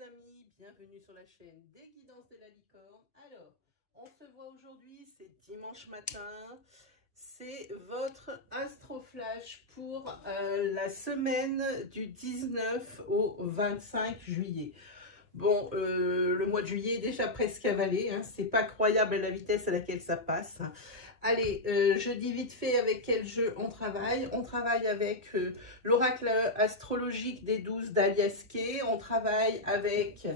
les amis, bienvenue sur la chaîne des guidances de la licorne. Alors, on se voit aujourd'hui, c'est dimanche matin, c'est votre astroflash pour la semaine du 19 au 25 juillet. Bon, le mois de juillet est déjà presque avalé, hein, c'est pas croyable la vitesse à laquelle ça passe. Allez, je dis vite fait avec quel jeu on travaille. On travaille avec l'oracle astrologique des 12 d'Alias Kay. On travaille avec,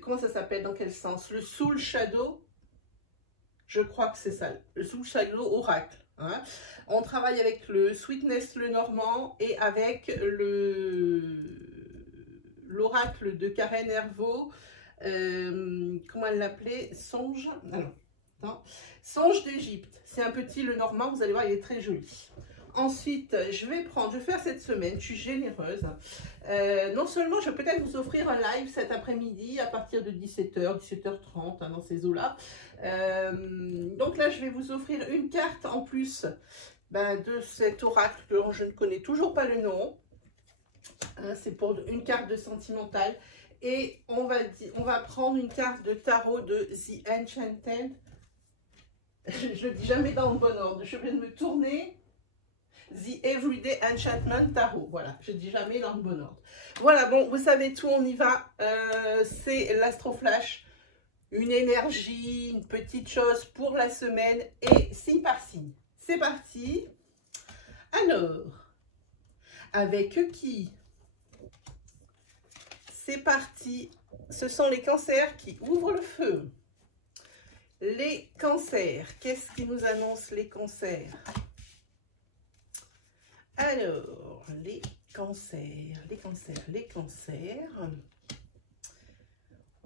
comment ça s'appelle, dans quel sens? Le Soul Shadow, je crois que c'est ça, le Soul Shadow Oracle. Hein. On travaille avec le Sweetness le Normand et avec l'oracle de Karen Hervaux, comment elle l'appelait? Songe? Non. Songe d'Égypte. C'est un petit le Normand, vous allez voir, il est très joli. Ensuite, je vais faire cette semaine, je suis généreuse. Non seulement, je vais peut-être vous offrir un live cet après-midi à partir de 17h, 17h30, hein, dans ces eaux-là. Donc là, je vais vous offrir une carte en plus de cet oracle dont je ne connais toujours pas le nom. C'est pour une carte de sentimental. Et on va prendre une carte de tarot de The Enchanted. Je ne dis jamais dans le bon ordre. Je viens de me tourner. The Everyday Enchantment Tarot. Voilà, je ne dis jamais dans le bon ordre. Voilà, bon, vous savez tout, on y va. C'est l'Astroflash. Une énergie, une petite chose pour la semaine et signe par signe. C'est parti. Alors, avec qui? C'est parti. Ce sont les cancers qui ouvrent le feu. Les cancers. Qu'est-ce qui nous annonce les cancers? Alors, les cancers.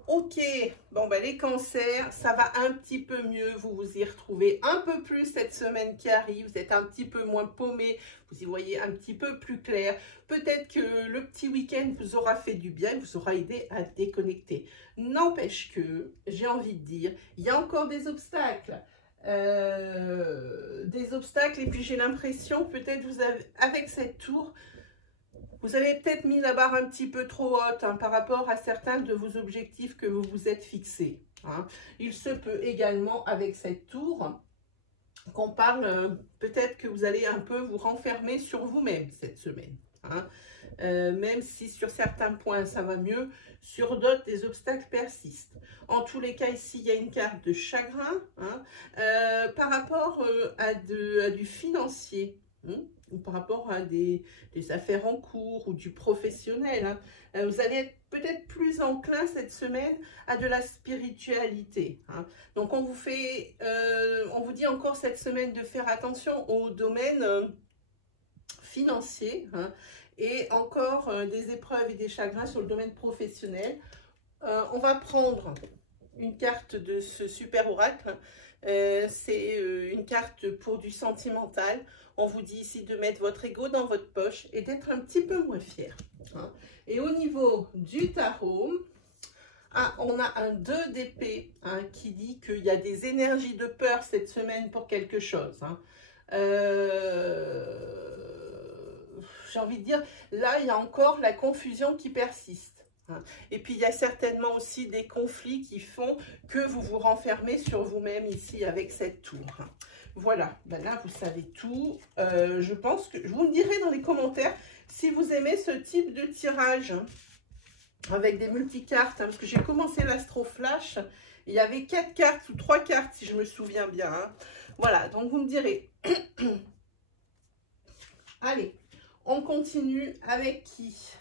Ok, bon les cancers, ça va un petit peu mieux, vous vous y retrouvez un peu plus cette semaine qui arrive, vous êtes un petit peu moins paumé, vous y voyez un petit peu plus clair. Peut-être que le petit week-end vous aura fait du bien, vous aura aidé à déconnecter. N'empêche que, j'ai envie de dire, il y a encore des obstacles. Et puis j'ai l'impression, peut-être vous avez, avec cette tour, vous avez peut-être mis la barre un petit peu trop haute hein, par rapport à certains de vos objectifs que vous vous êtes fixés. Hein. Il se peut également avec cette tour qu'on parle, peut-être que vous allez un peu vous renfermer sur vous-même cette semaine. Hein. Même si sur certains points ça va mieux, sur d'autres des obstacles persistent. En tous les cas ici il y a une carte de chagrin hein, par rapport à du financier. Ou par rapport à des affaires en cours ou du professionnel. Hein. Vous allez être peut-être plus enclin cette semaine à de la spiritualité. Hein. Donc on vous dit encore cette semaine de faire attention au domaine financier hein, et encore des épreuves et des chagrins sur le domaine professionnel. On va prendre une carte de ce super oracle. C'est une carte pour du sentimental. On vous dit ici de mettre votre ego dans votre poche et d'être un petit peu moins fier. Hein. Et au niveau du tarot, on a un 2 d'épée hein, qui dit qu'il y a des énergies de peur cette semaine pour quelque chose. Hein. J'ai envie de dire, là, il y a encore la confusion qui persiste. Et puis, il y a certainement aussi des conflits qui font que vous vous renfermez sur vous-même ici avec cette tour. Voilà, là, vous savez tout. Je pense que vous me direz dans les commentaires si vous aimez ce type de tirage avec des multicartes. Parce que j'ai commencé l'Astroflash. Il y avait 4 cartes ou 3 cartes, si je me souviens bien. Hein. Voilà, donc vous me direz. Allez, on continue avec qui ?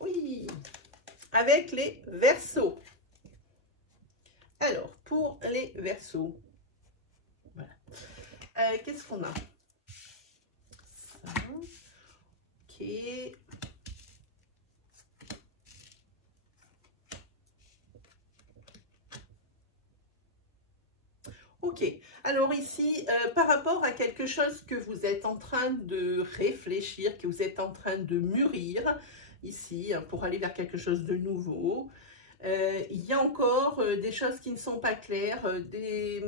Oui, avec les Verseaux. Alors, pour les Verseaux, voilà. Qu'est-ce qu'on a? Ça. Ok. Ok, alors ici, par rapport à quelque chose que vous êtes en train de réfléchir, que vous êtes en train de mûrir, ici, pour aller vers quelque chose de nouveau, il y a encore des choses qui ne sont pas claires, des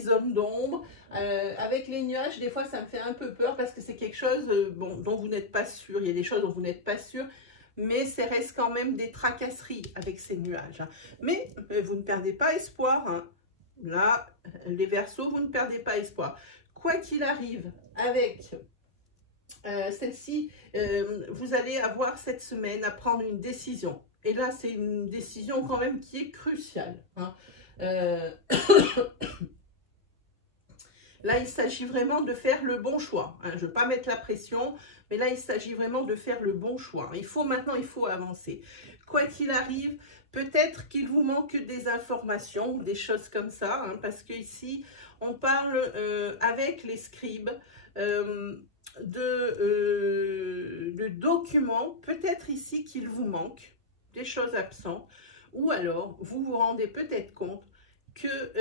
zones d'ombre. Avec les nuages, des fois, ça me fait un peu peur parce que c'est quelque chose bon, dont vous n'êtes pas sûr. Il y a des choses dont vous n'êtes pas sûr, mais ça reste quand même des tracasseries avec ces nuages. Hein. Mais vous ne perdez pas espoir. Hein. Là, les Verseaux, vous ne perdez pas espoir. Quoi qu'il arrive avec celle-ci, vous allez avoir cette semaine à prendre une décision. Et là, c'est une décision quand même qui est cruciale. Hein. Là, il s'agit vraiment de faire le bon choix. Hein. Je ne veux pas mettre la pression, mais là, il s'agit vraiment de faire le bon choix. Maintenant, il faut avancer. Quoi qu'il arrive, peut-être qu'il vous manque des informations, des choses comme ça, hein, parce qu'ici, on parle avec les scribes de documents, peut-être ici qu'il vous manque des choses absentes, ou alors vous vous rendez peut-être compte que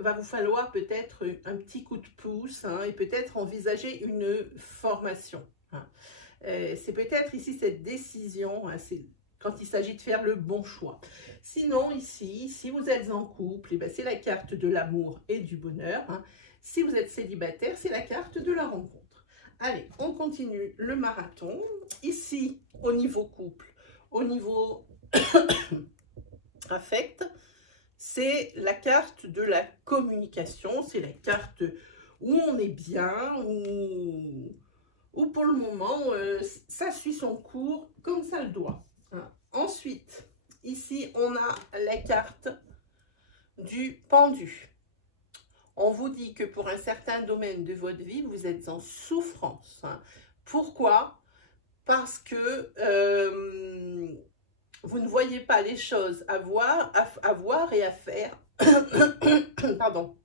va vous falloir peut-être un petit coup de pouce, hein, et peut-être envisager une formation. Hein. C'est peut-être ici cette décision, hein, c'est quand il s'agit de faire le bon choix. Sinon ici, si vous êtes en couple, c'est la carte de l'amour et du bonheur. Hein. Si vous êtes célibataire, c'est la carte de la rencontre. Allez, on continue le marathon. Ici, au niveau couple, au niveau affect, c'est la carte de la communication, c'est la carte où on est bien, où pour le moment, ça suit son cours comme ça le doit. Hein. Ensuite, ici, on a la carte du pendu. On vous dit que pour un certain domaine de votre vie, vous êtes en souffrance. Hein. Pourquoi? Parce que vous ne voyez pas les choses à voir et à faire. Pardon,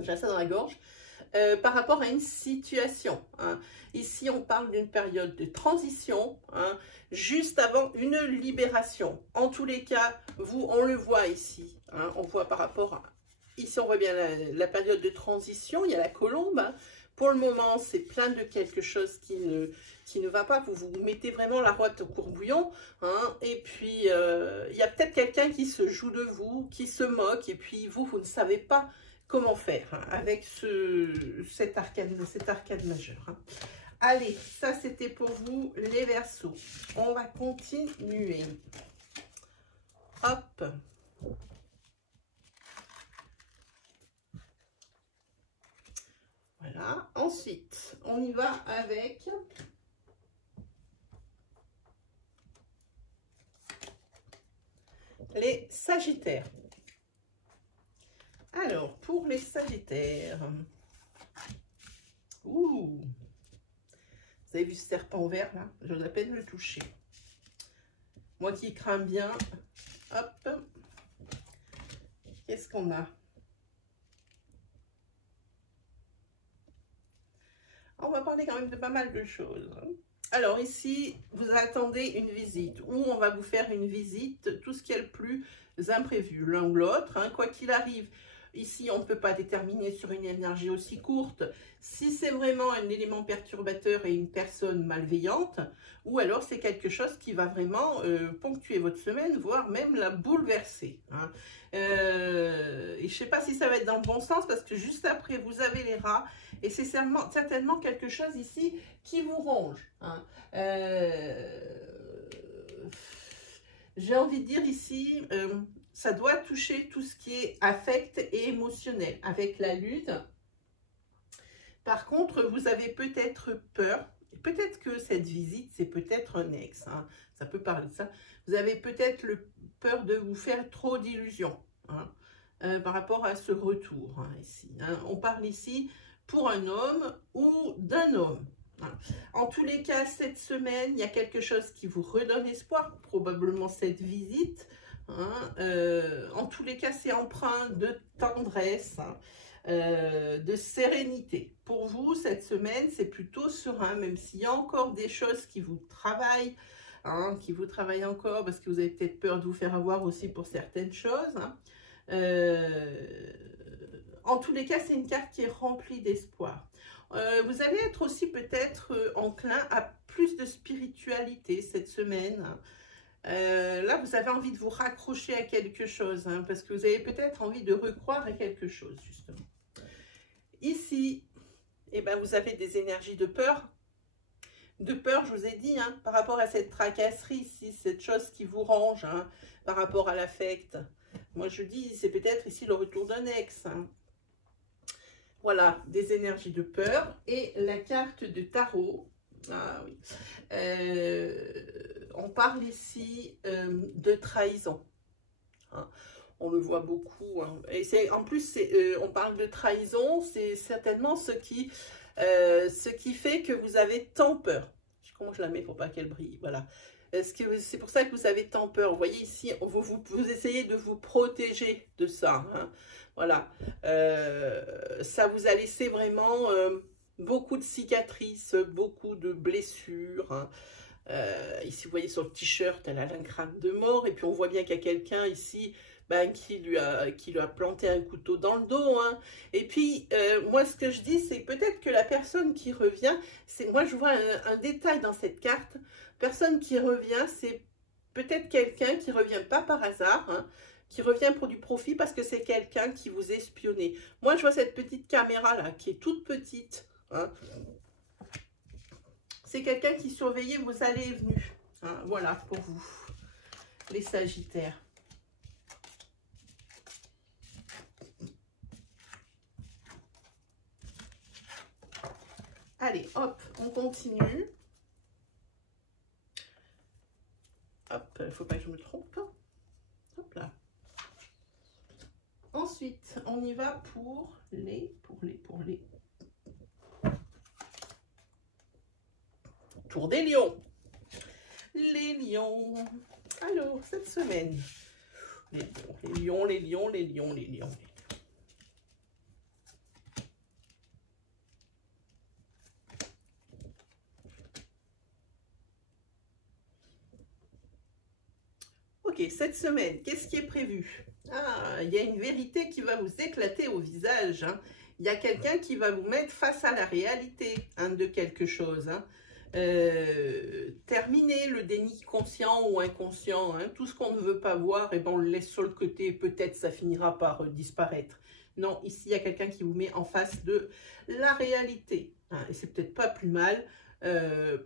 j'ai ça dans la gorge. Par rapport à une situation. Hein. Ici, on parle d'une période de transition, hein, juste avant une libération. En tous les cas, on le voit ici. Hein, on voit par rapport à... Ici, on voit bien la période de transition. Il y a la colombe. Hein. Pour le moment, c'est plein de quelque chose qui ne va pas. Vous mettez vraiment la route au courbouillon. Hein, et puis, il y a peut-être quelqu'un qui se joue de vous, qui se moque. Et puis, vous ne savez pas comment faire, hein, avec cet arcane majeur. Hein. Allez, ça c'était pour vous les Verseaux. On va continuer. Hop. Voilà. Ensuite, on y va avec les Sagittaires. Alors, pour les Sagittaires, vous avez vu ce serpent vert là? J'ose à peine le toucher. Moi qui crains bien, hop, qu'est-ce qu'on a? On va parler quand même de pas mal de choses. Alors ici, vous attendez une visite, ou on va vous faire une visite, tout ce qui est le plus imprévu, l'un ou l'autre, hein, quoi qu'il arrive. Ici, on ne peut pas déterminer sur une énergie aussi courte si c'est vraiment un élément perturbateur et une personne malveillante, ou alors c'est quelque chose qui va vraiment ponctuer votre semaine, voire même la bouleverser. Hein. Et je ne sais pas si ça va être dans le bon sens, parce que juste après, vous avez les rats, et c'est certainement quelque chose ici qui vous ronge. Hein. J'ai envie de dire ici... ça doit toucher tout ce qui est affect et émotionnel avec la lune. Par contre, vous avez peut-être peur, peut-être que cette visite, c'est peut-être un ex, hein, ça peut parler de ça. Vous avez peut-être peur de vous faire trop d'illusions, hein, par rapport à ce retour, hein, ici. Hein. On parle ici pour un homme ou d'un homme. Hein. En tous les cas, cette semaine, il y a quelque chose qui vous redonne espoir, probablement cette visite. Hein, en tous les cas, c'est empreint de tendresse, hein, de sérénité. Pour vous, cette semaine, c'est plutôt serein, même s'il y a encore des choses qui vous travaillent, hein, encore, parce que vous avez peut-être peur de vous faire avoir aussi pour certaines choses. Hein. En tous les cas, c'est une carte qui est remplie d'espoir. Vous allez être aussi peut-être enclin à plus de spiritualité cette semaine. Hein. Là, vous avez envie de vous raccrocher à quelque chose, hein, parce que vous avez peut-être envie de recroire à quelque chose, justement. Ici, eh ben, vous avez des énergies de peur. De peur, je vous ai dit, hein, par rapport à cette tracasserie ici, cette chose qui vous range, hein, par rapport à l'affect. Moi, je dis, c'est peut-être ici le retour d'un ex. Hein. Voilà, des énergies de peur. Et la carte de tarot. Ah oui. On parle ici de trahison. Hein. On le voit beaucoup. Hein. Et c'est en plus, on parle de trahison, c'est certainement ce qui fait que vous avez tant peur. Comment je la mets pour pas qu'elle brille? Voilà. C'est pour ça que vous avez tant peur. Vous voyez ici, vous essayez de vous protéger de ça. Hein. Voilà. Ça vous a laissé vraiment beaucoup de cicatrices, beaucoup de blessures. Hein. Ici, vous voyez sur le t-shirt, elle a un crâne de mort. Et puis, on voit bien qu'il y a quelqu'un ici qui lui a planté un couteau dans le dos. Hein. Et puis, moi, ce que je dis, c'est peut-être que la personne qui revient, moi, je vois un détail dans cette carte. Personne qui revient, c'est peut-être quelqu'un qui revient pas par hasard, hein, qui revient pour du profit parce que c'est quelqu'un qui vous espionnait. Moi, je vois cette petite caméra-là, qui est toute petite. Hein. C'est quelqu'un qui surveillait vos allées et venues. Hein, voilà, pour vous, les Sagittaires. Allez, hop, on continue. Hop, il ne faut pas que je me trompe. Hop là. Ensuite, on y va pour les Tour des lions. Les lions. Alors, cette semaine, les lions. Ok, cette semaine, qu'est-ce qui est prévu? Ah, il y a une vérité qui va vous éclater au visage. Hein. Il y a quelqu'un qui va vous mettre face à la réalité hein, de quelque chose. Hein. Terminer le déni conscient ou inconscient. Hein. Tout ce qu'on ne veut pas voir, et ben on le laisse sur le côté. Peut-être ça finira par disparaître. Non, ici, il y a quelqu'un qui vous met en face de la réalité. Hein. Et c'est peut-être pas plus mal.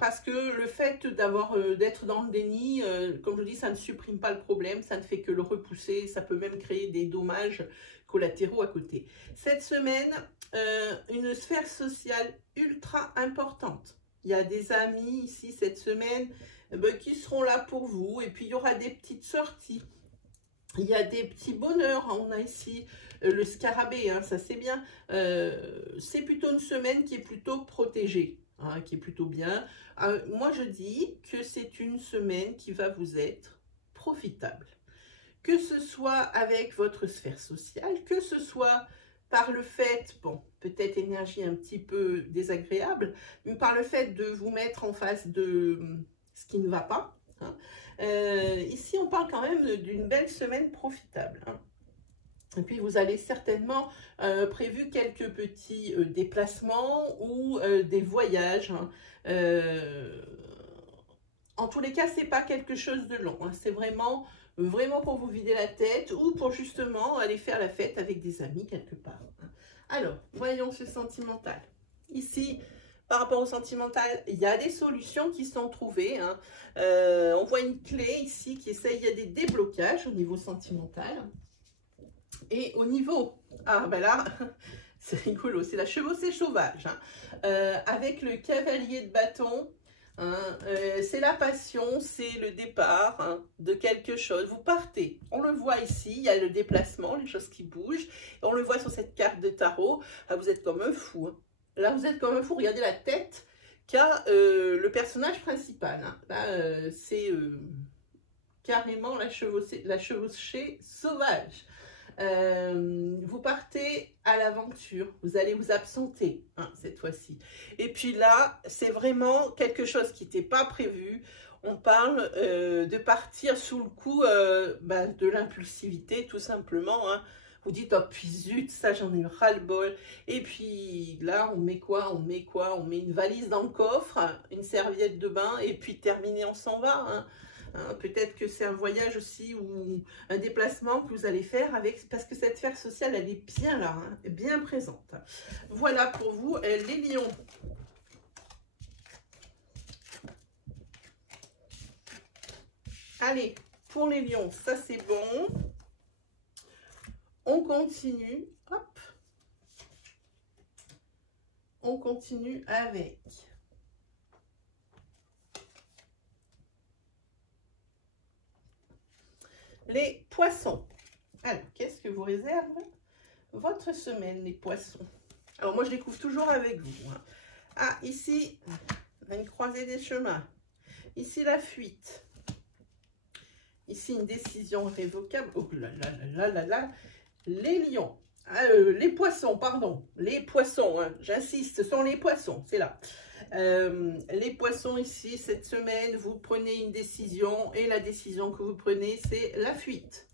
Parce que le fait d'être dans le déni, comme je dis, ça ne supprime pas le problème, ça ne fait que le repousser, ça peut même créer des dommages collatéraux à côté. Cette semaine, une sphère sociale ultra importante. Il y a des amis ici cette semaine qui seront là pour vous et puis il y aura des petites sorties. Il y a des petits bonheurs, on a ici le scarabée, hein, ça c'est bien. C'est plutôt une semaine qui est plutôt protégée. Hein, qui est plutôt bien. Moi, je dis que c'est une semaine qui va vous être profitable. Que ce soit avec votre sphère sociale, que ce soit par le fait, bon, peut-être énergie un petit peu désagréable, mais par le fait de vous mettre en face de ce qui ne va pas. Hein. Ici, on parle quand même d'une belle semaine profitable. Hein. Et puis, vous allez certainement prévu quelques petits déplacements ou des voyages. Hein. En tous les cas, ce n'est pas quelque chose de long. Hein. C'est vraiment pour vous vider la tête ou pour justement aller faire la fête avec des amis quelque part. Hein. Alors, voyons ce sentimental. Ici, par rapport au sentimental, il y a des solutions qui sont trouvées. Hein. On voit une clé ici qui essaye, il y a des déblocages au niveau sentimental. Et au niveau, ah ben là, c'est rigolo, c'est la chevauchée sauvage, hein, avec le cavalier de bâton, hein, c'est la passion, c'est le départ hein, de quelque chose. Vous partez, on le voit ici, il y a le déplacement, les choses qui bougent, et on le voit sur cette carte de tarot, ah, vous êtes comme un fou. Hein. Là, vous êtes comme un fou, regardez la tête qu'a le personnage principal. Hein. Là, c'est carrément la chevauchée sauvage. Vous partez à l'aventure, vous allez vous absenter hein, cette fois-ci. Et puis là, c'est vraiment quelque chose qui n'était pas prévu. On parle de partir sous le coup de l'impulsivité, tout simplement. Hein. Vous dites, oh puis zut, ça j'en ai ras-le-bol. Et puis là, on met quoi? On met une valise dans le coffre, une serviette de bain, et puis terminé, on s'en va. Hein. Hein. Peut-être que c'est un voyage aussi ou un déplacement que vous allez faire avec, parce que cette sphère sociale, elle est bien là, hein, bien présente. Voilà pour vous, les lions. Allez, pour les lions, ça c'est bon. On continue. Hop. On continue avec les poissons. Alors, qu'est-ce que vous réserve votre semaine, les poissons? Alors, moi, je découvre toujours avec vous. Hein. Ah, ici, on a une croisée des chemins. Ici, la fuite. Ici, une décision révocable. Oh là là là là là. Les lions. Ah, les poissons, pardon. Les poissons, hein. J'insiste, ce sont les poissons. C'est là. Les poissons ici, cette semaine, vous prenez une décision. Et la décision que vous prenez, c'est la fuite.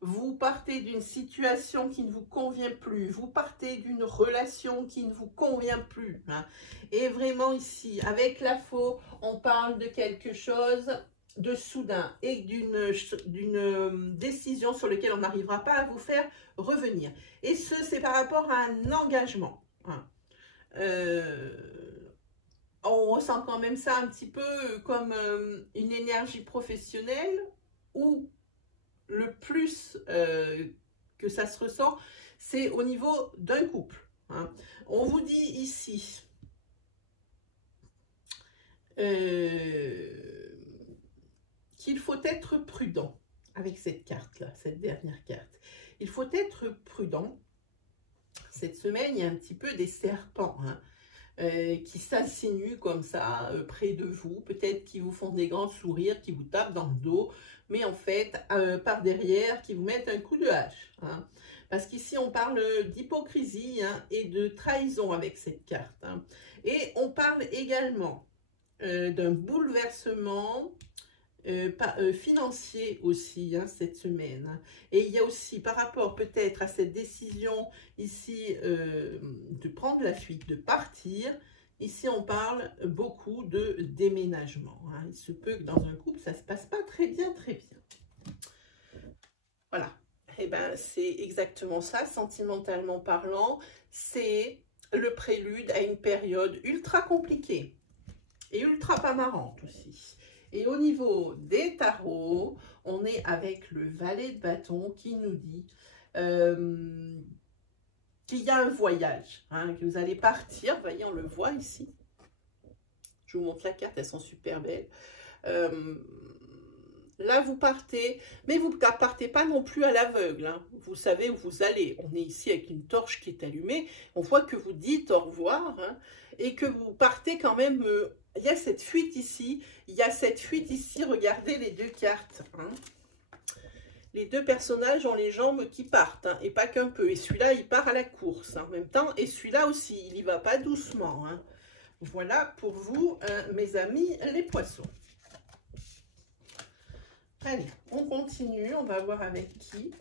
Vous partez d'une situation qui ne vous convient plus. Vous partez d'une relation qui ne vous convient plus. Hein. Et vraiment ici, avec la faux, on parle de quelque chose de soudain et d'une décision sur laquelle on n'arrivera pas à vous faire revenir. Et c'est par rapport à un engagement. Hein. On ressent quand même ça un petit peu comme une énergie professionnelle où le plus que ça se ressent, c'est au niveau d'un couple. Hein. On vous dit ici qu'il faut être prudent avec cette carte-là, cette dernière carte. Il faut être prudent. Cette semaine, il y a un petit peu des serpents hein, qui s'insinuent comme ça près de vous. Peut-être qui vous font des grands sourires, qui vous tapent dans le dos, mais en fait, par derrière, qui vous mettent un coup de hache. Hein. Parce qu'ici, on parle d'hypocrisie hein, et de trahison avec cette carte. Hein. Et on parle également d'un bouleversement financier aussi hein, cette semaine. Hein. Et il y a aussi par rapport peut-être à cette décision ici de prendre la fuite, de partir, ici on parle beaucoup de déménagement. Hein. Il se peut que dans un couple ça ne se passe pas très bien, très bien. Voilà. Et ben c'est exactement ça, sentimentalement parlant, c'est le prélude à une période ultra compliquée et ultra pas marrante aussi. Et au niveau des tarots, on est avec le valet de bâton qui nous dit qu'il y a un voyage, hein, que vous allez partir. Vous voyez, on le voit ici. Je vous montre la carte, elles sont super belles. Là, vous partez, mais vous ne partez pas non plus à l'aveugle. Hein. Vous savez où vous allez. On est ici avec une torche qui est allumée. On voit que vous dites au revoir hein, et que vous partez quand même... il y a cette fuite ici. Il y a cette fuite ici. Regardez les deux cartes. Hein. Les deux personnages ont les jambes qui partent. Hein, et pas qu'un peu. Et celui-là, il part à la course hein, en même temps. Et celui-là aussi, il n'y va pas doucement. Hein. Voilà pour vous, mes amis, les poissons. Allez, on continue, on va voir avec qui.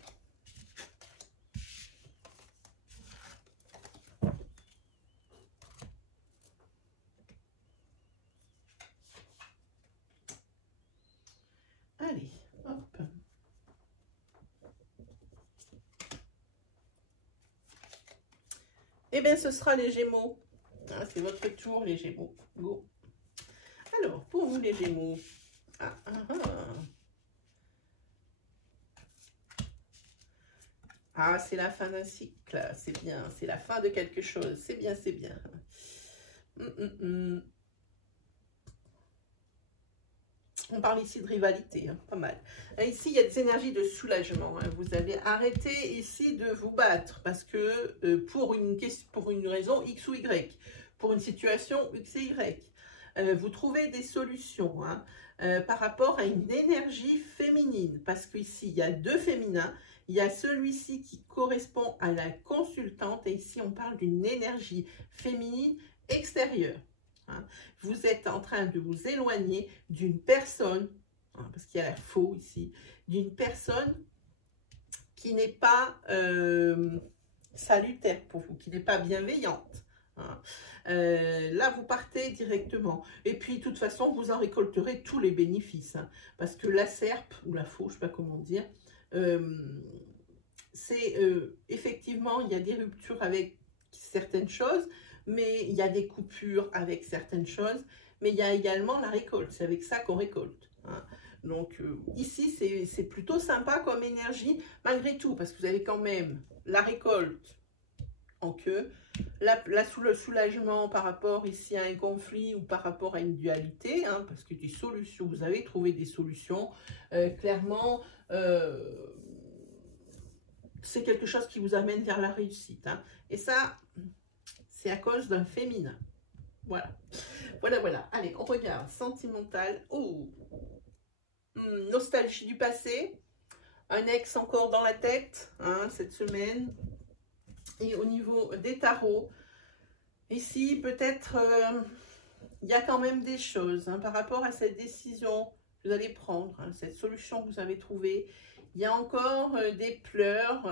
Allez, hop. Eh bien, ce sera les Gémeaux. Ah, c'est votre tour, les Gémeaux. Go. Alors, pour vous, les Gémeaux. Ah, c'est la fin d'un cycle, c'est bien, c'est la fin de quelque chose, c'est bien, c'est bien. On parle ici de rivalité, hein, pas mal. Et ici, il y a des énergies de soulagement. Hein. Vous allez arrêter ici de vous battre parce que pour une raison X ou Y, pour une situation X et Y, vous trouvez des solutions hein, par rapport à une énergie féminine. Parce qu'ici, il y a deux féminins. Il y a celui-ci qui correspond à la consultante et ici on parle d'une énergie féminine extérieure. Hein. Vous êtes en train de vous éloigner d'une personne, hein, parce qu'il y a la faux ici, d'une personne qui n'est pas salutaire pour vous, qui n'est pas bienveillante. Hein. Là, vous partez directement. Et puis, de toute façon, vous en récolterez tous les bénéfices. Hein, parce que la serpe, ou la faux, je ne sais pas comment dire, c'est effectivement, il y a des ruptures avec certaines choses, mais il y a des coupures avec certaines choses, mais il y a également la récolte. C'est avec ça qu'on récolte. Hein. Donc, ici, c'est plutôt sympa comme énergie, malgré tout, parce que vous avez quand même la récolte en queue, le soulagement par rapport ici à un conflit ou par rapport à une dualité, hein, parce que des solutions, vous avez trouvé des solutions, clairement, c'est quelque chose qui vous amène vers la réussite. Hein. Et ça, c'est à cause d'un féminin. Voilà. Voilà, voilà. Allez, on regarde. Sentimental. Oh, nostalgie du passé. Un ex encore dans la tête, hein, cette semaine. Et au niveau des tarots, ici, peut-être, il y a quand même des choses hein, par rapport à cette décision que vous allez prendre, hein, cette solution que vous avez trouvée. Il y a encore des pleurs.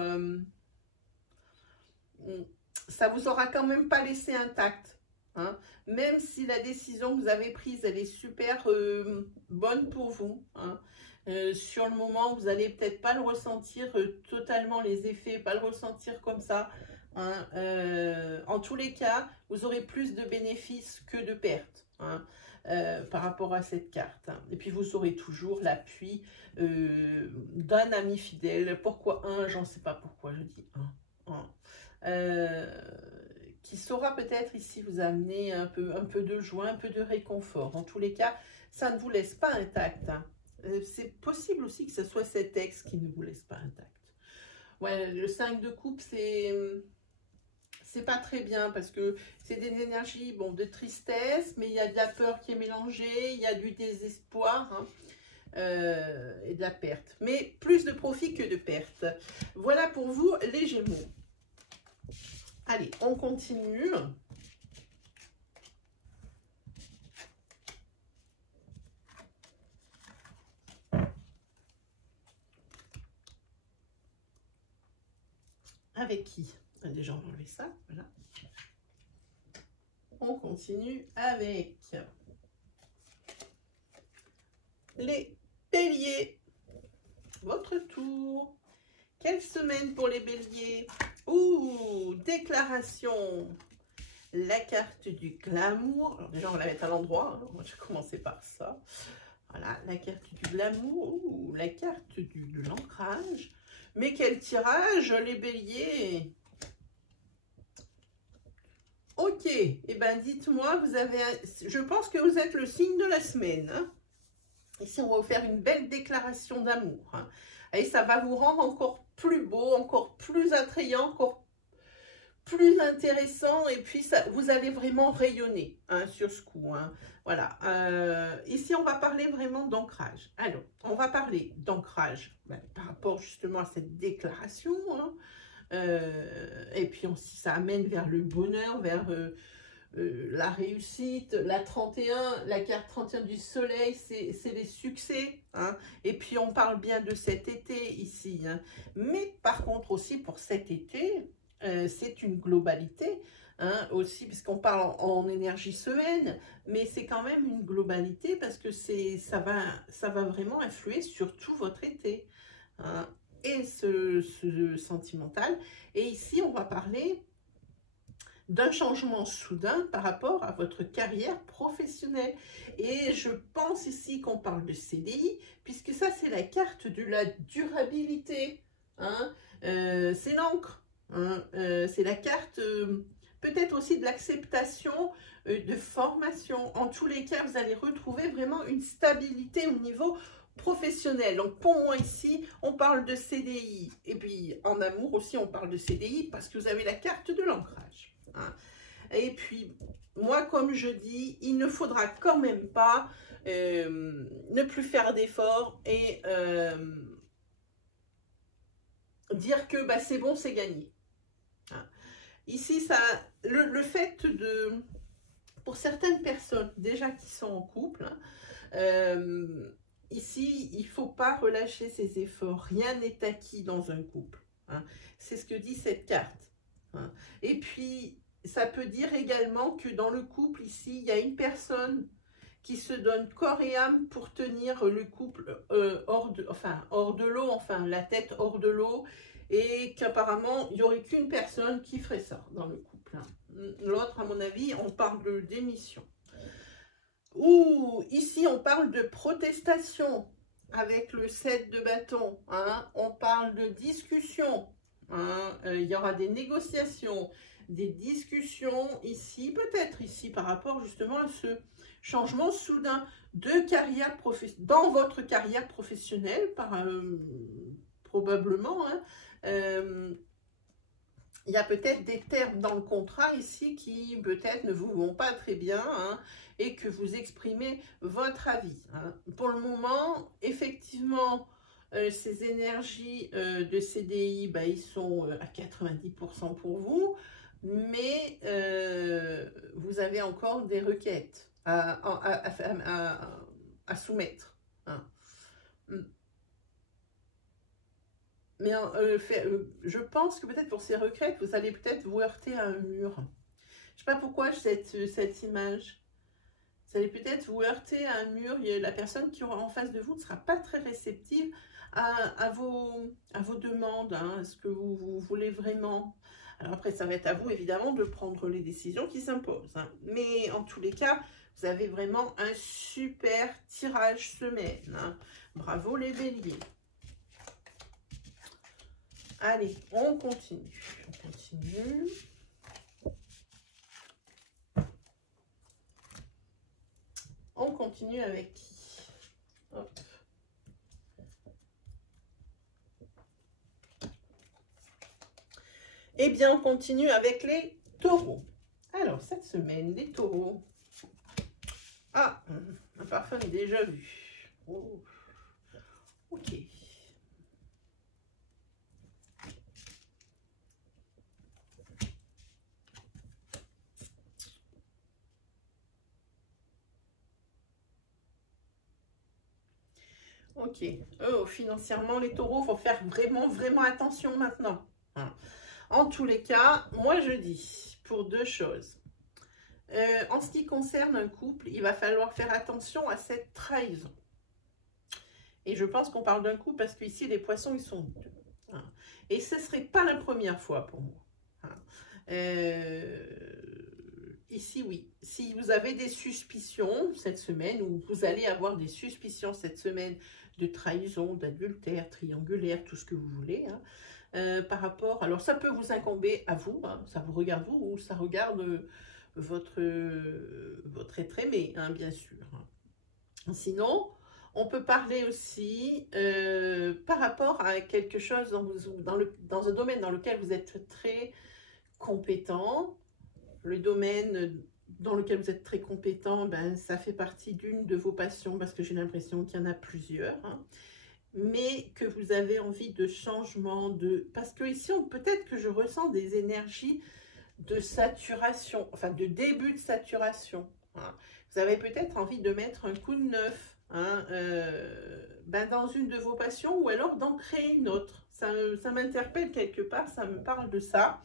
Ça vous aura quand même pas laissé intact. Hein, même si la décision que vous avez prise, elle est super bonne pour vous. Hein, sur le moment, vous n'allez peut-être pas le ressentir totalement les effets, pas le ressentir comme ça. Hein, en tous les cas, vous aurez plus de bénéfices que de pertes. Hein, par rapport à cette carte. Hein. Et puis vous aurez toujours l'appui d'un ami fidèle. Pourquoi un? J'en sais pas pourquoi je dis un. Qui saura peut-être ici vous amener un peu de joie, un peu de réconfort. En tous les cas, ça ne vous laisse pas intact. Hein. C'est possible aussi que ce soit cet ex qui ne vous laisse pas intact. Ouais, le 5 de coupe, c'est pas très bien parce que c'est des énergies bon, de tristesse, mais il y a de la peur qui est mélangée, il y a du désespoir hein, et de la perte. Mais plus de profit que de perte. Voilà pour vous les Gémeaux. Allez, on continue. Avec qui? Déjà, on va enlever ça. Voilà. On continue avec les béliers. Votre tour. Quelle semaine pour les béliers? Ouh, déclaration. La carte du glamour. Alors déjà, on va la mettre à l'endroit. Hein. Moi, je vais commencer par ça. Voilà, la carte du glamour. Ouh, la carte de l'ancrage. Mais quel tirage, les béliers! Ok, et eh ben dites-moi, vous avez, je pense que vous êtes le signe de la semaine. Hein. Ici, on va vous faire une belle déclaration d'amour. Hein. Et ça va vous rendre encore plus beau, encore plus attrayant, encore plus intéressant. Et puis, ça, vous allez vraiment rayonner hein, sur ce coup. Hein. Voilà. Ici, on va parler vraiment d'ancrage. Alors, on va parler d'ancrage ben, par rapport justement à cette déclaration. Hein. Et puis, ça amène vers le bonheur, vers la réussite. La 31, la carte 31 du soleil, c'est les succès. Hein. Et puis, on parle bien de cet été ici. Hein. Mais par contre aussi, pour cet été, c'est une globalité. Hein, aussi, puisqu'on parle en énergie semaine, mais c'est quand même une globalité parce que ça va vraiment influer sur tout votre été. Hein. Et ce sentimental. Et ici, on va parler d'un changement soudain par rapport à votre carrière professionnelle. Et je pense ici qu'on parle de CDI, puisque ça, c'est la carte de la durabilité. Hein. C'est l'encre. Hein. C'est la carte, peut-être aussi de l'acceptation, de formation. En tous les cas, vous allez retrouver vraiment une stabilité au niveau professionnel. Donc pour moi ici, on parle de CDI. Et puis en amour aussi, on parle de CDI parce que vous avez la carte de l'ancrage. Hein. Et puis, moi comme je dis, il ne faudra quand même pas ne plus faire d'efforts et dire que bah, c'est bon, c'est gagné. Hein. Ici, ça, le fait de... Pour certaines personnes déjà qui sont en couple, hein, ici, il ne faut pas relâcher ses efforts. Rien n'est acquis dans un couple. Hein. C'est ce que dit cette carte. Hein. Et puis, ça peut dire également que dans le couple, ici, il y a une personne qui se donne corps et âme pour tenir le couple hors de l'eau, enfin la tête hors de l'eau, et qu'apparemment, il n'y aurait qu'une personne qui ferait ça dans le couple. L'autre, à mon avis, on parle de démission. Ou ici, on parle de protestation avec le 7 de bâton. Hein. On parle de discussion. Hein. Il y aura des négociations, des discussions ici, peut-être ici, par rapport justement à ce changement soudain de carrière dans votre carrière professionnelle, probablement. Hein. Il y a peut-être des termes dans le contrat ici qui peut-être ne vous vont pas très bien, hein, et que vous exprimez votre avis. Hein. Pour le moment, effectivement, ces énergies de CDI, bah, ils sont à 90% pour vous, mais vous avez encore des requêtes à soumettre. Hein. Mais je pense que peut-être pour ces requêtes, vous allez peut-être vous heurter à un mur. Je ne sais pas pourquoi cette image. Vous allez peut-être vous heurter à un mur. La personne qui aura en face de vous ne sera pas très réceptive à vos demandes, hein, ce que vous voulez vraiment. Alors après, ça va être à vous, évidemment, de prendre les décisions qui s'imposent. Hein. Mais en tous les cas, vous avez vraiment un super tirage semaine. Hein. Bravo les béliers. Allez, on continue. On continue. On continue avec qui? Hop. Eh bien, on continue avec les taureaux. Alors, cette semaine, les taureaux. Ah, un parfum déjà vu. Oh. Ok. Ok. Oh, financièrement, les taureaux, il faut faire vraiment attention maintenant. Hein. En tous les cas, moi je dis pour deux choses. En ce qui concerne un couple, il va falloir faire attention à cette trahison. Et je pense qu'on parle d'un couple parce qu'ici, les poissons, ils sont deux. Hein. Et ce ne serait pas la première fois pour moi. Hein. Ici, oui. Si vous avez des suspicions cette semaine, ou vous allez avoir des suspicions cette semaine de trahison, d'adultère, triangulaire, tout ce que vous voulez, hein, par rapport... Alors, ça peut vous incomber à vous, hein, ça vous regarde vous, ou ça regarde votre être aimé, hein, bien sûr. Sinon, on peut parler aussi par rapport à quelque chose dans un domaine dans lequel vous êtes très compétent. Le domaine dans lequel vous êtes très compétent, ben, ça fait partie d'une de vos passions, parce que j'ai l'impression qu'il y en a plusieurs. Hein. Mais que vous avez envie de changement, parce que ici, peut-être que je ressens des énergies de saturation, enfin de début de saturation. Hein. Vous avez peut-être envie de mettre un coup de neuf, hein, ben dans une de vos passions, ou alors d'en créer une autre. Ça m'interpelle quelque part, ça me parle de ça.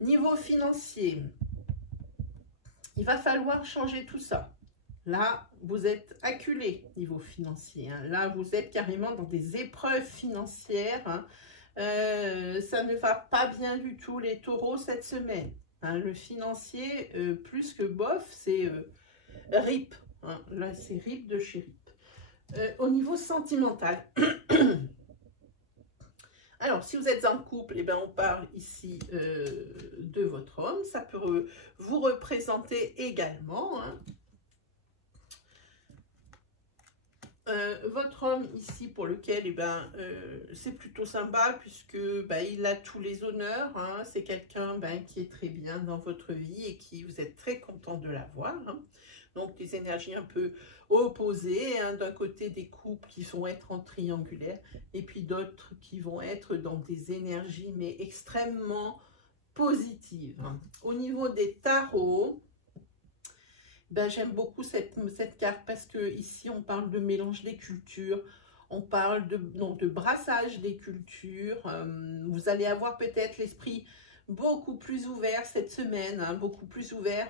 Niveau financier, il va falloir changer tout ça. Là, vous êtes acculé niveau financier. Hein. Là, vous êtes carrément dans des épreuves financières. Hein. Ça ne va pas bien du tout, les taureaux, cette semaine. Hein. Le financier, plus que bof, c'est RIP. Hein. Là, c'est RIP de chez RIP. Au niveau sentimental... Alors, si vous êtes en couple, eh ben, on parle ici de votre homme. Ça peut vous représenter également. Hein. Votre homme ici, pour lequel eh ben, c'est plutôt sympa, puisque ben, il a tous les honneurs. Hein. C'est quelqu'un ben, qui est très bien dans votre vie et qui vous êtes très content de l'avoir. Hein. Donc, des énergies un peu opposées. Hein. D'un côté, des couples qui vont être en triangulaire et puis d'autres qui vont être dans des énergies, mais extrêmement positives. Hein. Au niveau des tarots, ben, j'aime beaucoup cette carte parce que ici, on parle de mélange des cultures. On parle de brassage des cultures. Vous allez avoir peut-être l'esprit beaucoup plus ouvert cette semaine, hein, beaucoup plus ouvert.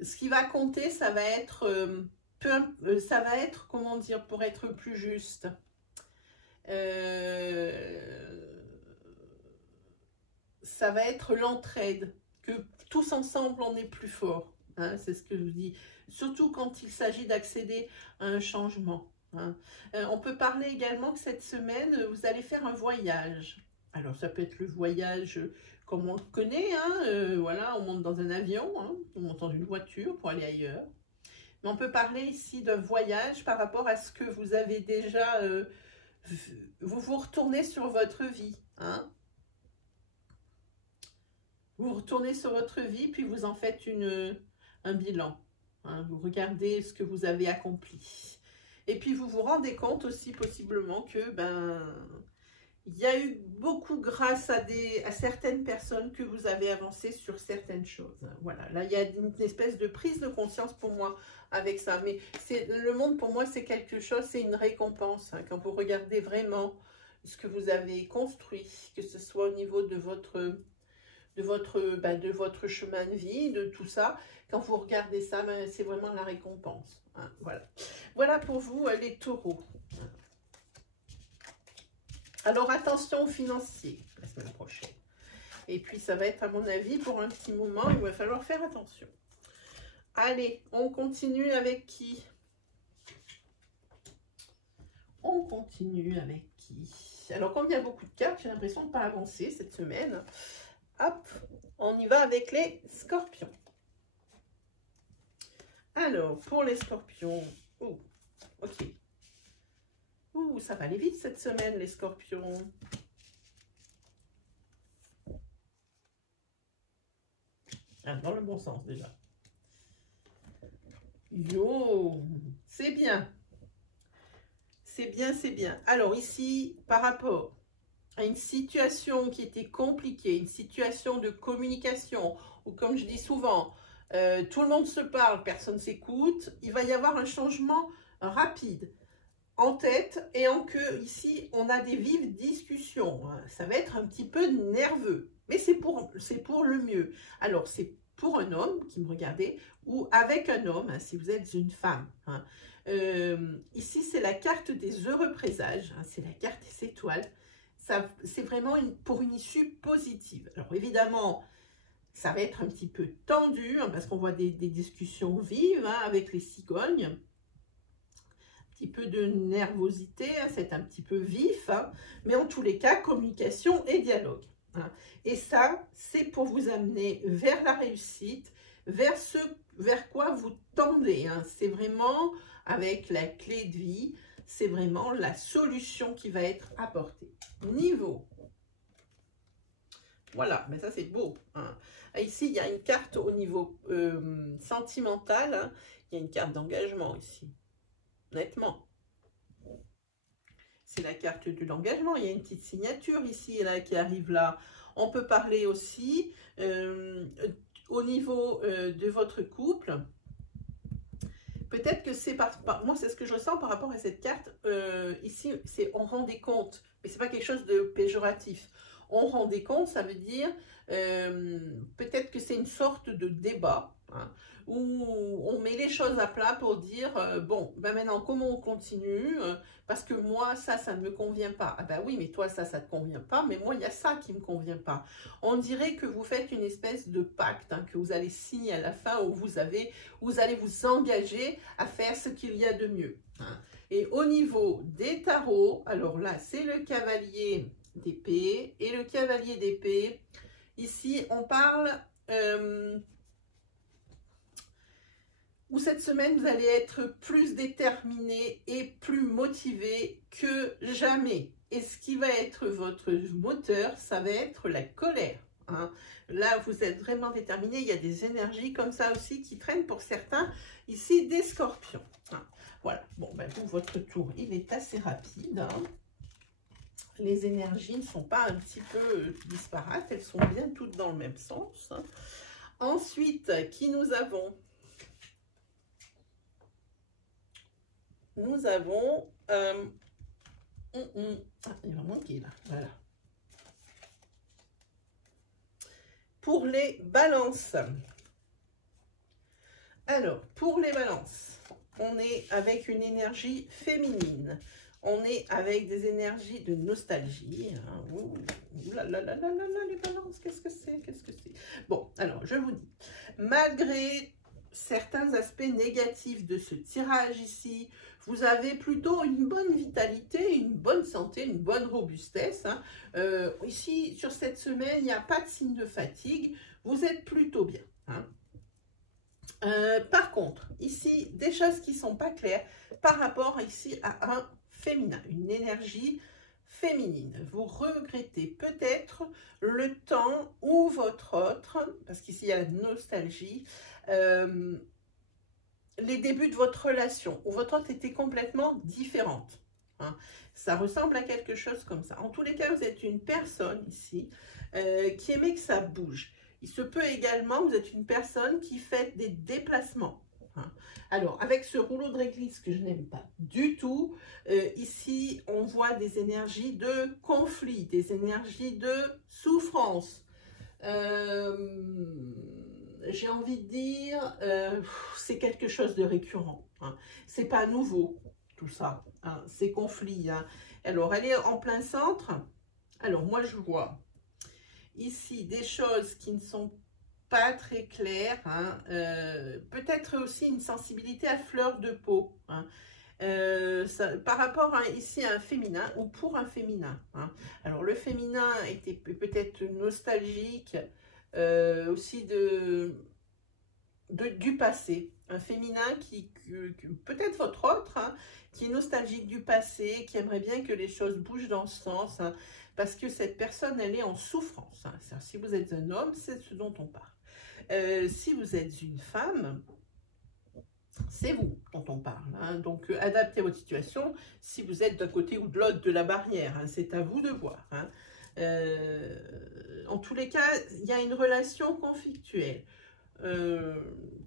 Ce qui va compter, ça va être, comment dire, pour être plus juste, ça va être l'entraide, que tous ensemble on est plus fort, hein, c'est ce que je vous dis, surtout quand il s'agit d'accéder à un changement. Hein. On peut parler également que cette semaine, vous allez faire un voyage. Alors ça peut être le voyage comme on le connaît, hein, voilà, on monte dans un avion, hein, on monte dans une voiture pour aller ailleurs. Mais on peut parler ici d'un voyage par rapport à ce que vous avez déjà, vous vous retournez sur votre vie, hein. Vous retournez sur votre vie, puis vous en faites un bilan. Hein, vous regardez ce que vous avez accompli. Et puis vous vous rendez compte aussi possiblement que il y a eu beaucoup grâce à certaines personnes que vous avez avancé sur certaines choses. Voilà, là il y a une espèce de prise de conscience pour moi avec ça. Mais le monde pour moi c'est quelque chose, c'est une récompense. Hein, quand vous regardez vraiment ce que vous avez construit, que ce soit au niveau de votre chemin de vie, de tout ça. Quand vous regardez ça, c'est vraiment la récompense. Hein, voilà. Voilà pour vous, les taureaux. Alors, attention aux financiers la semaine prochaine. Et puis, ça va être, à mon avis, pour un petit moment, il va falloir faire attention. Allez, on continue avec qui? On continue avec qui? Alors, comme il y a beaucoup de cartes, j'ai l'impression de ne pas avancer cette semaine. Hop, on y va avec les scorpions. Alors, pour les scorpions, oh, ok. Ouh, ça va aller vite cette semaine, les scorpions. Ah, dans le bon sens déjà. Yo, c'est bien. C'est bien, c'est bien. Alors ici, par rapport à une situation qui était compliquée, une situation de communication, ou comme je dis souvent, tout le monde se parle, personne ne s'écoute, il va y avoir un changement rapide en tête et en queue. Ici, on a des vives discussions. Hein. Ça va être un petit peu nerveux, mais c'est pour le mieux. Alors, c'est pour un homme qui me regardait ou avec un homme, hein, si vous êtes une femme. Hein. Ici, c'est la carte des heureux présages, hein, c'est la carte des étoiles. C'est vraiment pour une issue positive. Alors, évidemment, ça va être un petit peu tendu, hein, parce qu'on voit des discussions vives hein, avec les cigognes. Un petit peu de nervosité, hein, c'est un petit peu vif, hein, mais en tous les cas, communication et dialogue. Hein. Et ça, c'est pour vous amener vers la réussite, vers quoi vous tendez. Hein. C'est vraiment avec la clé de vie, c'est vraiment la solution qui va être apportée. Niveau. Voilà, mais ça c'est beau. Hein. Ici, il y a une carte au niveau sentimental. Hein. Il y a une carte d'engagement ici. Nettement. C'est la carte de l'engagement. Il y a une petite signature ici et là qui arrive là. On peut parler aussi au niveau de votre couple. Peut-être que c'est moi, c'est ce que je ressens par rapport à cette carte. Ici, c'est on rend des comptes, mais c'est pas quelque chose de péjoratif. On rend des comptes, ça veut dire peut-être que c'est une sorte de débat hein, où on met les choses à plat pour dire bon, ben maintenant comment on continue parce que moi ça ne me convient pas. Ah ben oui, mais toi ça te convient pas, mais moi il y a ça qui me convient pas. On dirait que vous faites une espèce de pacte hein, que vous allez signer à la fin où vous allez vous engager à faire ce qu'il y a de mieux. Hein. Et au niveau des tarots, alors là c'est le cavalier d'épée et le cavalier d'épée. Ici, on parle où cette semaine, vous allez être plus déterminé et plus motivé que jamais. Et ce qui va être votre moteur, ça va être la colère. Hein. Là, vous êtes vraiment déterminé. Il y a des énergies comme ça aussi qui traînent pour certains. Ici, des scorpions. Hein. Voilà. Bon, ben, vous, votre tour, il est assez rapide. Hein. Les énergies ne sont pas un petit peu disparates, elles sont bien toutes dans le même sens. Hein. Ensuite, qui nous avons? Nous avons... Ah, il va manquer là, voilà. pour les balances. Alors, pour les balances, on est avec une énergie féminine. On est avec des énergies de nostalgie. Hein. Ouh là là là là là là, les balances, qu'est-ce que c'est? Qu'est-ce que c'est? Bon, alors, je vous dis, malgré certains aspects négatifs de ce tirage ici, vous avez plutôt une bonne vitalité, une bonne santé, une bonne robustesse. Hein. Ici, sur cette semaine, il n'y a pas de signe de fatigue. Vous êtes plutôt bien. Hein. Par contre, ici, des choses qui ne sont pas claires par rapport ici à un féminin, une énergie féminine. Vous regrettez peut-être le temps où votre autre, parce qu'ici il y a la nostalgie, les débuts de votre relation, où votre autre était complètement différente. Hein. Ça ressemble à quelque chose comme ça. En tous les cas, vous êtes une personne ici qui aimait que ça bouge. Il se peut également, vous êtes une personne qui fait des déplacements. Hein. Alors, avec ce rouleau de réglisse que je n'aime pas du tout, ici, on voit des énergies de conflit, des énergies de souffrance. J'ai envie de dire, c'est quelque chose de récurrent. Hein. C'est pas nouveau, tout ça, hein, ces conflits. Hein. Alors, elle est en plein centre. Alors, moi, je vois ici des choses qui ne sont pas très claires. Hein. Peut-être aussi une sensibilité à fleur de peau. Hein. Par rapport ici à un féminin ou pour un féminin. Hein. Alors, le féminin était peut-être nostalgique aussi du passé. Un féminin qui peut-être votre autre, hein, qui est nostalgique du passé, qui aimerait bien que les choses bougent dans ce sens, hein, parce que cette personne, elle est en souffrance. Hein. Si vous êtes un homme, c'est ce dont on parle. Si vous êtes une femme, c'est vous dont on parle. Hein. Donc, adaptez votre situation si vous êtes d'un côté ou de l'autre de la barrière. Hein. C'est à vous de voir. Hein. En tous les cas, il y a une relation conflictuelle.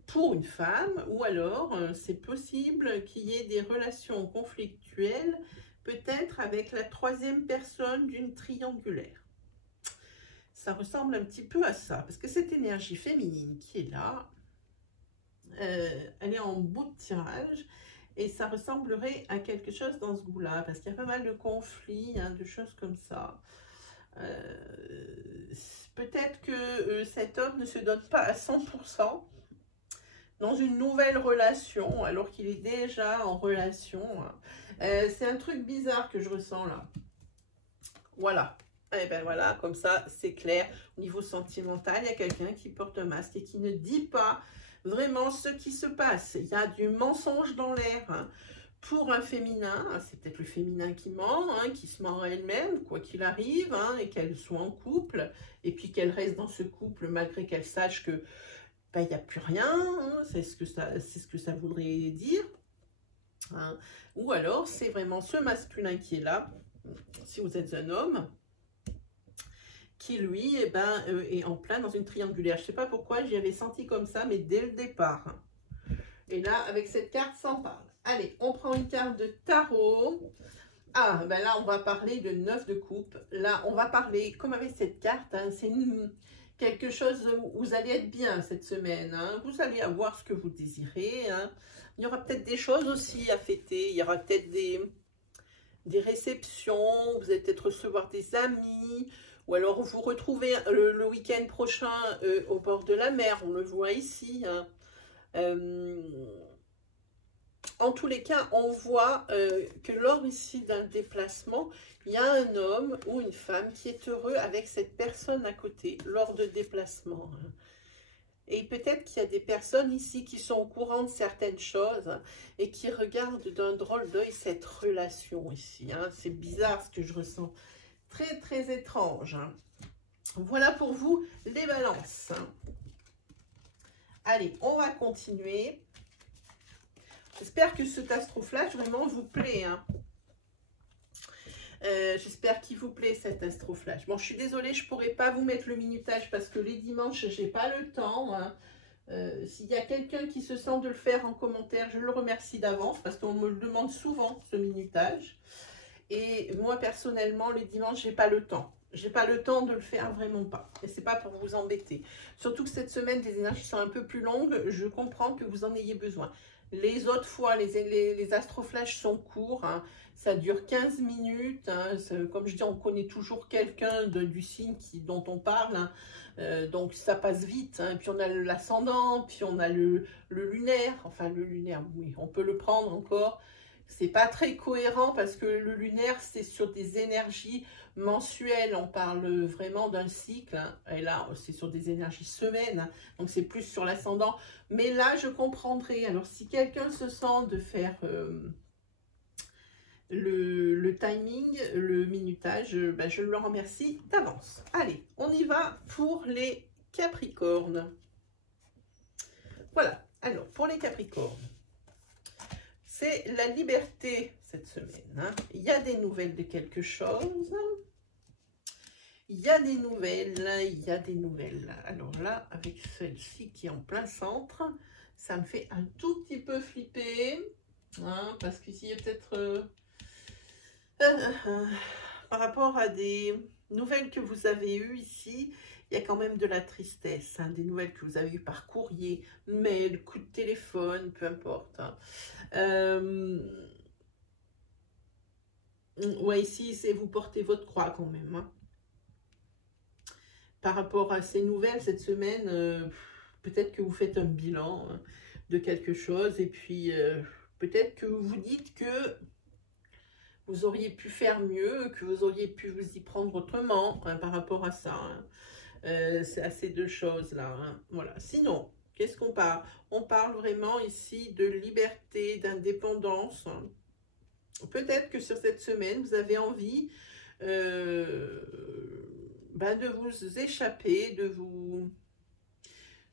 Pour une femme, ou alors c'est possible qu'il y ait des relations conflictuelles, peut-être avec la troisième personne d'une triangulaire. Ça ressemble un petit peu à ça, parce que cette énergie féminine qui est là, elle est en bout de tirage, et ça ressemblerait à quelque chose dans ce goût-là, parce qu'il y a pas mal de conflits, hein, de choses comme ça. Peut-être que cet homme ne se donne pas à 100% dans une nouvelle relation, alors qu'il est déjà en relation. Hein. C'est un truc bizarre que je ressens là. Voilà. Et ben voilà, comme ça, c'est clair. Au niveau sentimental, il y a quelqu'un qui porte un masque et qui ne dit pas vraiment ce qui se passe. Il y a du mensonge dans l'air. Hein. Pour un féminin, c'est peut-être le féminin qui ment, hein, qui se ment à elle-même, quoi qu'il arrive, hein, et qu'elle soit en couple, et puis qu'elle reste dans ce couple malgré qu'elle sache que ben, il n'y a plus rien, hein, c'est ce que ça voudrait dire. Hein. Ou alors, c'est vraiment ce masculin qui est là, si vous êtes un homme, qui lui eh ben, est en plein dans une triangulaire. Je ne sais pas pourquoi j'y avais senti comme ça, mais dès le départ. Hein. Et là, avec cette carte, ça en parle. Allez, on prend une carte de tarot. Ah, ben là, on va parler de 9 de coupe. Là, on va parler, comme avec cette carte, hein, c'est quelque chose où vous allez être bien cette semaine. Hein. Vous allez avoir ce que vous désirez. Hein. Il y aura peut-être des choses aussi à fêter. Il y aura peut-être des réceptions. Vous allez peut-être recevoir des amis. Ou alors vous retrouvez le week-end prochain au bord de la mer. On le voit ici. Hein. En tous les cas, on voit que lors ici d'un déplacement, il y a un homme ou une femme qui est heureux avec cette personne à côté lors de déplacement. Hein. Et peut-être qu'il y a des personnes ici qui sont au courant de certaines choses hein, et qui regardent d'un drôle d'œil cette relation ici. Hein. C'est bizarre ce que je ressens. Très, très étrange. Hein. Voilà pour vous les balances. Hein. Allez, on va continuer. J'espère que cet astroflash vraiment vous plaît. Hein. J'espère qu'il vous plaît cet astroflash. Bon, je suis désolée, je ne pourrai pas vous mettre le minutage parce que les dimanches, je n'ai pas le temps. Hein. S'il y a quelqu'un qui se sent de le faire en commentaire, je le remercie d'avance parce qu'on me le demande souvent, ce minutage. Et moi, personnellement, les dimanches, je n'ai pas le temps. j'ai pas le temps de le faire, vraiment pas. Et c'est pas pour vous embêter. Surtout que cette semaine, les énergies sont un peu plus longues. Je comprends que vous en ayez besoin. Les autres fois, les astroflash sont courts. Hein. Ça dure 15 minutes. Hein. Comme je dis, on connaît toujours quelqu'un du signe dont on parle. Hein. Donc ça passe vite. Hein. Puis on a l'ascendant, puis on a le lunaire. Enfin, le lunaire, oui, on peut le prendre encore. C'est pas très cohérent parce que le lunaire, c'est sur des énergies mensuelles. On parle vraiment d'un cycle. Hein, et là, c'est sur des énergies semaines. Hein, donc, c'est plus sur l'ascendant. Mais là, je comprendrai. Alors, si quelqu'un se sent de faire le timing, le minutage, ben, je le remercie d'avance. Allez, on y va pour les Capricornes. Voilà. Alors, pour les Capricornes. C'est la liberté cette semaine. Hein. Il y a des nouvelles de quelque chose. Il y a des nouvelles. Il y a des nouvelles. Alors là, avec celle-ci qui est en plein centre, ça me fait un tout petit peu flipper. Hein, parce qu'ici, il y a peut-être... par rapport à des nouvelles que vous avez eues ici, il y a quand même de la tristesse, hein, des nouvelles que vous avez eues par courrier, mail, coup de téléphone, peu importe. Hein. Ouais, ici, c'est vous portez votre croix quand même. Hein. Par rapport à ces nouvelles cette semaine, peut-être que vous faites un bilan hein, de quelque chose et puis peut-être que vous vous dites que vous auriez pu faire mieux, que vous auriez pu vous y prendre autrement hein, par rapport à ça. Hein. C'est à ces deux choses-là. Hein. Voilà. Sinon, qu'est-ce qu'on parle? On parle vraiment ici de liberté, d'indépendance. Hein. Peut-être que sur cette semaine, vous avez envie de vous échapper,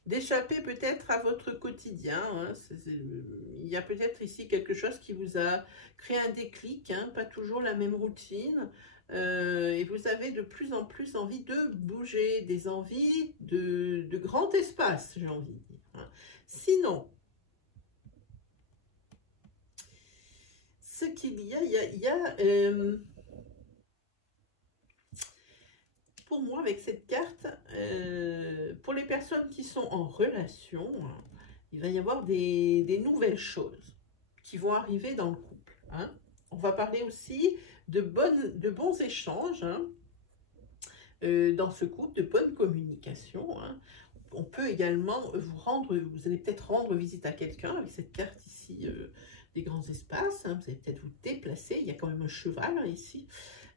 d'échapper peut-être à votre quotidien. Hein. Il y a peut-être ici quelque chose qui vous a créé un déclic, hein, pas toujours la même routine. Et vous avez de plus en plus envie de bouger, des envies de grand espace, j'ai envie de dire. Hein. Sinon, ce qu'il y a, pour moi, avec cette carte, pour les personnes qui sont en relation, hein, il va y avoir des nouvelles choses qui vont arriver dans le couple. Hein. On va parler aussi de bons échanges hein, dans ce couple, de bonne communication. Hein. On peut également vous allez peut-être rendre visite à quelqu'un avec cette carte ici des grands espaces. Hein. Vous allez peut-être vous déplacer, il y a quand même un cheval hein, ici.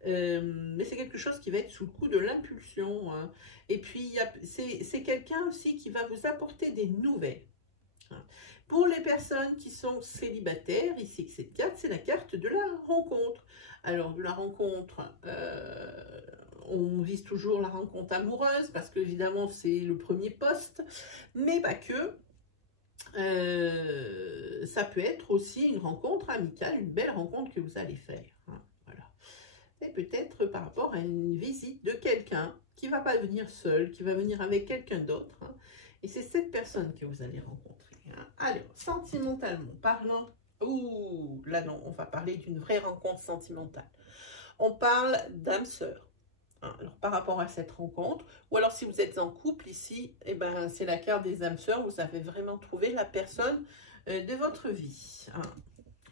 Mais c'est quelque chose qui va être sous le coup de l'impulsion. Hein. Et puis, c'est quelqu'un aussi qui va vous apporter des nouvelles. Hein. Pour les personnes qui sont célibataires, ici, cette carte, c'est la carte de la rencontre. Alors, de la rencontre, on vise toujours la rencontre amoureuse, parce qu'évidemment, c'est le premier poste, mais pas que. Ça peut être aussi une rencontre amicale, une belle rencontre que vous allez faire. Hein. Voilà. Et peut-être par rapport à une visite de quelqu'un qui ne va pas venir seul, qui va venir avec quelqu'un d'autre. Hein. Et c'est cette personne que vous allez rencontrer. Hein. Alors, sentimentalement parlant, ouh, là non, on va parler d'une vraie rencontre sentimentale. On parle d'âme sœur. Hein. Alors, par rapport à cette rencontre, ou alors si vous êtes en couple ici, eh ben, c'est la carte des âmes sœurs, vous avez vraiment trouvé la personne de votre vie. Hein.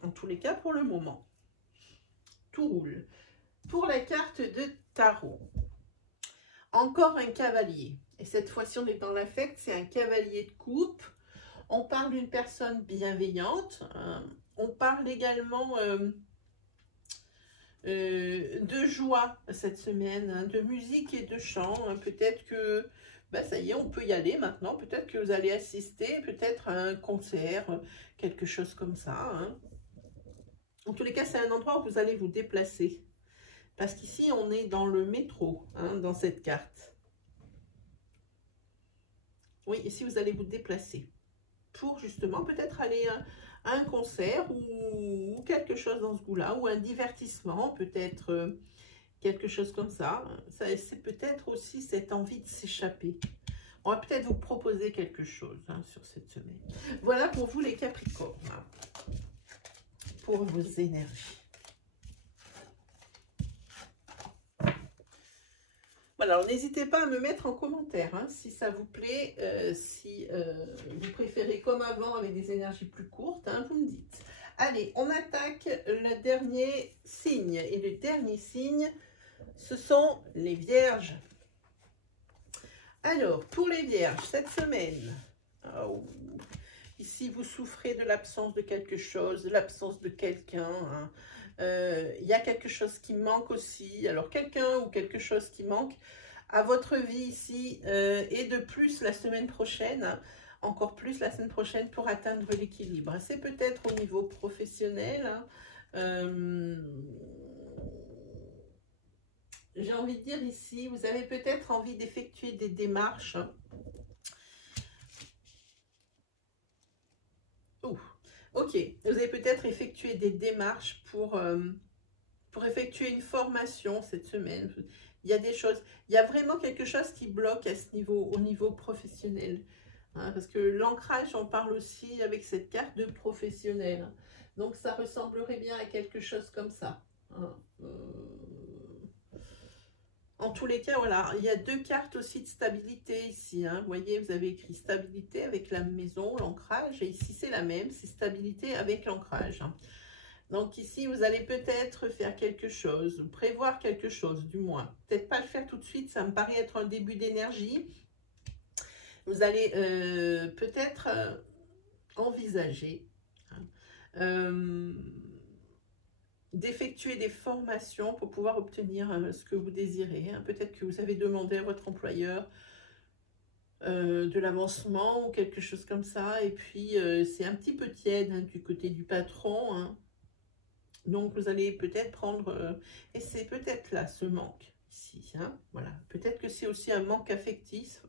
En tous les cas, pour le moment, tout roule. Pour la carte de tarot, encore un cavalier. Et cette fois-ci, on est dans l'affect, c'est un cavalier de coupe. On parle d'une personne bienveillante. Hein. On parle également de joie cette semaine, hein, de musique et de chant. Hein. Peut-être que, ça y est, on peut y aller maintenant. Peut-être que vous allez assister peut-être à un concert, quelque chose comme ça. Hein. En tous les cas, c'est un endroit où vous allez vous déplacer. Parce qu'ici, on est dans le métro, hein, dans cette carte. Oui, ici, vous allez vous déplacer pour justement peut-être aller à un concert ou quelque chose dans ce goût-là, ou un divertissement, peut-être quelque chose comme ça. C'est peut-être aussi cette envie de s'échapper. On va peut-être vous proposer quelque chose hein, sur cette semaine. Voilà pour vous les Capricornes, hein, pour vos énergies. Voilà, alors n'hésitez pas à me mettre en commentaire hein, si ça vous plaît, si vous préférez comme avant avec des énergies plus courtes, hein, vous me dites. Allez, on attaque le dernier signe. Et le dernier signe, ce sont les vierges. Alors, pour les vierges, cette semaine, oh, ici vous souffrez de l'absence de quelque chose, de l'absence de quelqu'un. Hein. Il y a quelque chose qui manque aussi. Alors, quelqu'un ou quelque chose qui manque à votre vie ici et de plus la semaine prochaine. Hein, encore plus la semaine prochaine pour atteindre l'équilibre. C'est peut-être au niveau professionnel. Hein, j'ai envie de dire ici, vous avez peut-être envie d'effectuer des démarches. Ok, vous avez peut-être effectué des démarches pour effectuer une formation cette semaine. Il y a des choses, il y a vraiment quelque chose qui bloque à ce niveau, au niveau professionnel. Hein, parce que l'ancrage, on parle aussi avec cette carte de professionnel. Donc, ça ressemblerait bien à quelque chose comme ça. Hein. En tous les cas, voilà, il y a deux cartes aussi de stabilité ici. Hein. Vous voyez, vous avez écrit stabilité avec la maison, l'ancrage. Et ici, c'est la même, c'est stabilité avec l'ancrage. Hein. Donc ici, vous allez peut-être faire quelque chose, ou prévoir quelque chose du moins. Peut-être pas le faire tout de suite, ça me paraît être un début d'énergie. Vous allez peut-être envisager d'effectuer des formations pour pouvoir obtenir ce que vous désirez. Hein. Peut-être que vous avez demandé à votre employeur de l'avancement ou quelque chose comme ça. Et puis, c'est un petit peu tiède hein, du côté du patron. Hein. Donc, vous allez peut-être prendre... et c'est peut-être là ce manque. Ici, hein, voilà. Peut-être que c'est aussi un manque affectif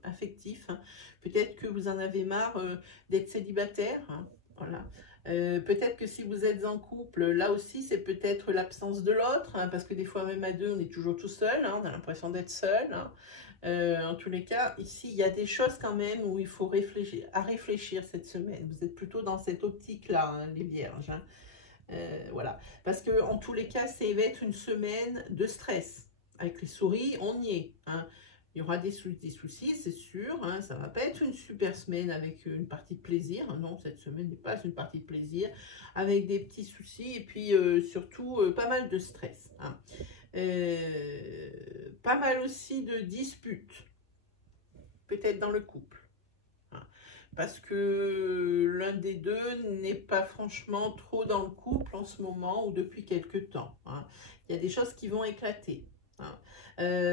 hein. Peut-être que vous en avez marre d'être célibataire. Hein, voilà. Peut-être que si vous êtes en couple, là aussi, c'est peut-être l'absence de l'autre, hein, parce que des fois, même à deux, on est toujours tout seul, hein, on a l'impression d'être seul. Hein. En tous les cas, ici, il y a des choses quand même où il faut réfléchir cette semaine. Vous êtes plutôt dans cette optique-là, hein, les vierges. Hein. Voilà, parce que en tous les cas, ça va être une semaine de stress. Avec les souris, on y est. Hein. Il y aura des soucis, c'est sûr. Hein. Ça ne va pas être une super semaine avec une partie de plaisir. Non, cette semaine n'est pas une partie de plaisir. Avec des petits soucis et puis surtout pas mal de stress. Hein. Pas mal aussi de disputes. Peut-être dans le couple. Hein. Parce que l'un des deux n'est pas franchement trop dans le couple en ce moment ou depuis quelque temps. Hein. Il y a des choses qui vont éclater. Hein.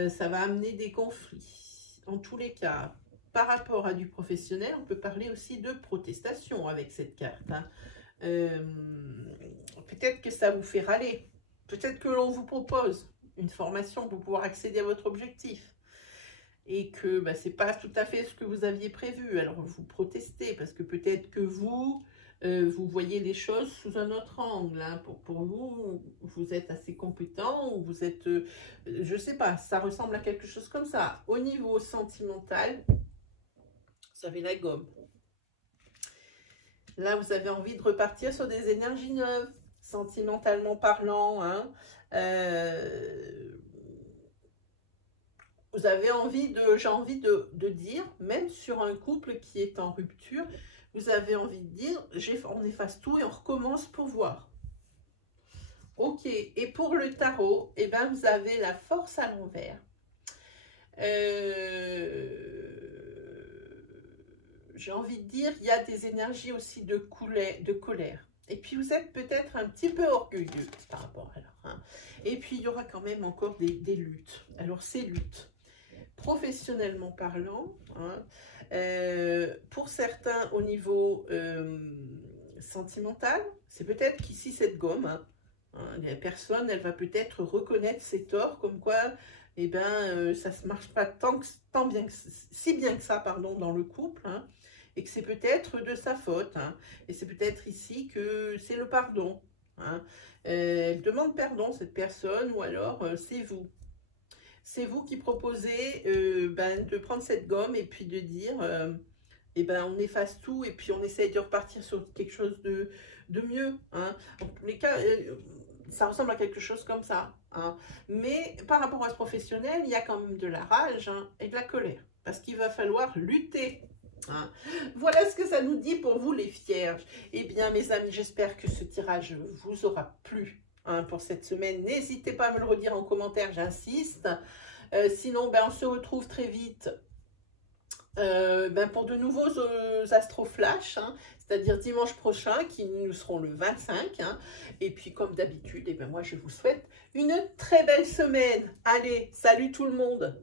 Ça va amener des conflits. En tous les cas, par rapport à du professionnel, on peut parler aussi de protestation avec cette carte. Hein. Peut-être que ça vous fait râler. Peut-être que l'on vous propose une formation pour pouvoir accéder à votre objectif. Et que bah, ce n'est pas tout à fait ce que vous aviez prévu. Alors vous protestez parce que peut-être que vous voyez les choses sous un autre angle. Hein. Pour vous, vous êtes assez compétent ou vous êtes, je ne sais pas, ça ressemble à quelque chose comme ça. Au niveau sentimental, vous avez la gomme. Là, vous avez envie de repartir sur des énergies neuves, sentimentalement parlant. Hein. Vous avez envie de, j'ai envie de dire, même sur un couple qui est en rupture, vous avez envie de dire, on efface tout et on recommence pour voir. Ok, et pour le tarot, eh ben, vous avez la force à l'envers. J'ai envie de dire, il y a des énergies aussi de colère. Et puis, vous êtes peut-être un petit peu orgueilleux par rapport à là. Hein. Et puis, il y aura quand même encore des luttes. Alors, ces luttes, professionnellement parlant, hein, pour certains au niveau sentimental, c'est peut-être qu'ici cette gomme, hein, la personne, elle va peut-être reconnaître ses torts, comme quoi, eh ben, ça ne marche pas si bien que ça, pardon, dans le couple, hein, et que c'est peut-être de sa faute, hein, et c'est peut-être ici que c'est le pardon. Hein. Elle demande pardon, cette personne, ou alors c'est vous. C'est vous qui proposez de prendre cette gomme et puis de dire, on efface tout et puis on essaye de repartir sur quelque chose de mieux. Hein. En tous les cas, Ça ressemble à quelque chose comme ça. Hein. Mais par rapport à ce professionnel, il y a quand même de la rage hein, et de la colère. Parce qu'il va falloir lutter. Hein. Voilà ce que ça nous dit pour vous les vierges. Eh bien mes amis, j'espère que ce tirage vous aura plu hein, pour cette semaine. N'hésitez pas à me le redire en commentaire, j'insiste. Sinon, ben, on se retrouve très vite pour de nouveaux astroflash, hein, c'est-à-dire dimanche prochain, qui nous seront le 25. Hein, et puis, comme d'habitude, eh ben, moi, je vous souhaite une très belle semaine. Allez, salut tout le monde!